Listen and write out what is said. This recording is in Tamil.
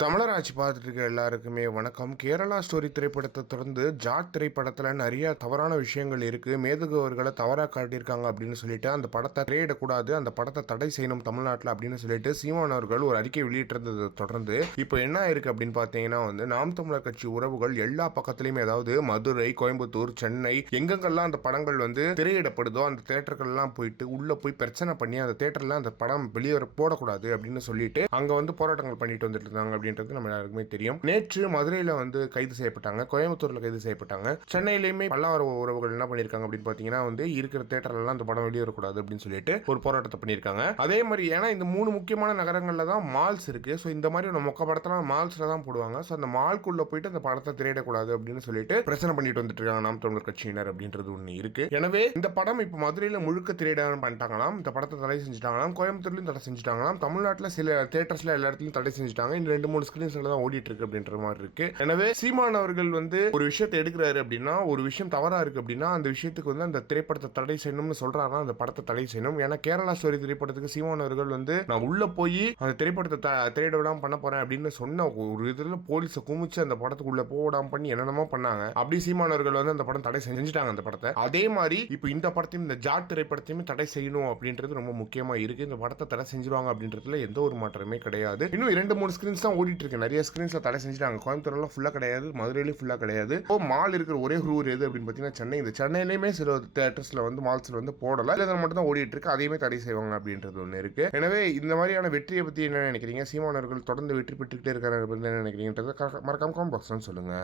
தமிழர் ஆட்சி பார்த்துட்டு இருக்க எல்லாருக்குமே வணக்கம். கேரளா ஸ்டோரி திரைப்படத்தை தொடர்ந்து ஜாட் திரைப்படத்துல நிறைய தவறான விஷயங்கள் இருக்கு. மேதகுவர்களை தவறா காட்டியிருக்காங்க அப்படின்னு சொல்லிட்டு அந்த படத்தை திரையிடக்கூடாது, அந்த படத்தை தடை செய்யணும் தமிழ்நாட்டில் அப்படின்னு சொல்லிட்டு சீமான் அவர்கள் ஒரு அறிக்கை வெளியிட்டிருந்ததை தொடர்ந்து இப்போ என்ன ஆயிருக்கு அப்படின்னு பார்த்தீங்கன்னா நாம் தமிழர் கட்சி உறவுகள் எல்லா பக்கத்துலையுமே, அதாவது மதுரை, கோயம்புத்தூர், சென்னை, எங்கெங்கெல்லாம் அந்த படங்கள் திரையிடப்படுதோ அந்த தேட்டர்கள்லாம் போயிட்டு உள்ள போய் பிரச்சனை பண்ணி அந்த தேட்டர்ல அந்த படம் வெளியே போடக்கூடாது அப்படின்னு சொல்லிட்டு அங்க போராட்டங்கள் பண்ணிட்டு வந்துட்டு இருந்தாங்க அப்படின்றது நம்ம எல்லாருக்குமே தெரியும். நேற்று மதுரையில கைது செய்யப்பட்டாங்க, கோயம்புத்தூர்ல கைது செய்யப்பட்டாங்க, சென்னையிலுமே பல்லாவர உறவுகள் என்ன பண்ணிருக்காங்க அப்படின்னு பாத்தீங்கன்னா இருக்கிற தேட்டர்ல அந்த படம் வெளியேறக்கூடாது அப்படின்னு சொல்லிட்டு ஒரு போராட்டத்தை பண்ணிருக்காங்க. அதே மாதிரி ஏன்னா இந்த மூணு முக்கியமான நகரங்கள்ல தான் மால்ஸ் இருக்கு. ஸோ இந்த மாதிரி மொக்க படத்தெல்லாம் மால்ஸ்ல தான் போடுவாங்க. ஸோ அந்த மால்குள்ள போயிட்டு அந்த படத்தை திரையிடக்கூடாது அப்படின்னு சொல்லிட்டு பிரச்சனை பண்ணிட்டு வந்துட்டு இருக்காங்க நாம் தமிழர் கட்சியினர் அப்படின்றது ஒண்ணு இருக்கு. எனவே இந்த படம் இப்ப மதுரையில முழுக்க திரையிட பண்ணிட்டாங்களாம், இந்த படத்தை தடை செஞ்சுட்டாங்களாம், கோயம்புத்தூர்லயும் தடை செஞ்சுட்டாங்களாம், தமிழ்நாட்டில் சில தேட்டர்ஸ்ல எல்லா இடத்துலயும் தடை செஞ்சுட்டாங்க. இந்த 2-3 ஸ்கிரீன்ஸ்ல தான் ஓடிட்டு இருக்கு அப்படின்ற மாதிரி இருக்கு. எனவே சீமான் அவர்கள் ஒரு விஷயத்தை எடுக்கிறாரு அப்படின்னா, ஒரு விஷயம் தவறா இருக்கு அப்படின்னா அந்த விஷயத்துக்கு அந்த திரைப்படத்தை தடை செய்யணும்னு சொல்றாருன்னா அந்த படத்தை தடை செய்யணும். ஏன்னா கேரளா ஸ்டோரி திரைப்படத்துக்கு சீமான் அவர்கள் நான் உள்ள போய் அந்த திரைப்படத்தை திரையிட விடாம பண்ண போறேன் அப்படின்னு சொன்ன ஒரு இதுல போலீஸை குமிச்சு அந்த படத்துக்குள்ள போடாம பண்ணி என்னென்னமோ பண்ணாங்க. அப்படி சீமான் அவர்கள் அந்த படம் தடை செஞ்சுட்டாங்க அந்த படத்தை. அதே மாதிரி இப்போ இந்த படத்தையும் இந்த ஜாட் திரைப்படத்தையும் தடை செய்யணும் அப்படின்றது ரொம்ப முக்கியமா இருக்கு. இந்த படத்தை தடை செஞ்சிருவாங்க அப்படின்றதுல எந்த ஒரு மாற்றமே கிடையாது. இன்னும் 2-3 ஸ்கிரீன்ஸ் தான் ஓடிட்டு இருக்கு. நிறைய ஸ்கிரீன்ஸ்ல தடை செஞ்சுட்டாங்க. கோயம்புத்தூர்லாம் ஃபுல்லா கிடையாது, மதுரையிலும் ஃபுல்லா கிடையாது. இப்போ மால் இருக்கிற ஒரே ஒரு ஊர் எது அப்படின்னு பார்த்தீங்கன்னா சென்னை. இந்த சென்னையிலுமே சில தேட்டர்ஸ்ல மால்ஸ்ல போடல, இதில் மட்டும் தான் ஓடிட்டு இருக்கு. அதையுமே தடை செய்வாங்க அப்படின்றது ஒன்று இருக்கு. எனவே இந்த மாதிரியான வெற்றியை பத்தி என்ன நினைக்கிறீங்க? சீமானவர்கள் தொடர்ந்து வெற்றி பெற்றுக்கிட்டே இருக்காரு என்ன நினைக்கிறீங்கன்றத மறக்காம காமெண்ட் பாக்ஸ்ல சொல்லுங்க.